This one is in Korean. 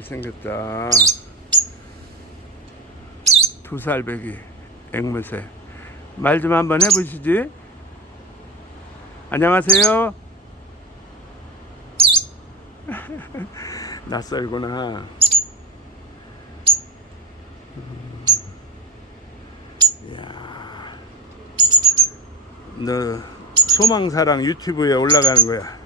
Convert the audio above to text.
잘생겼다. 2살 배기 앵무새. 말 좀 한번 해보시지. 안녕하세요. 낯설구나. 이야, 너 소망사랑 유튜브에 올라가는 거야.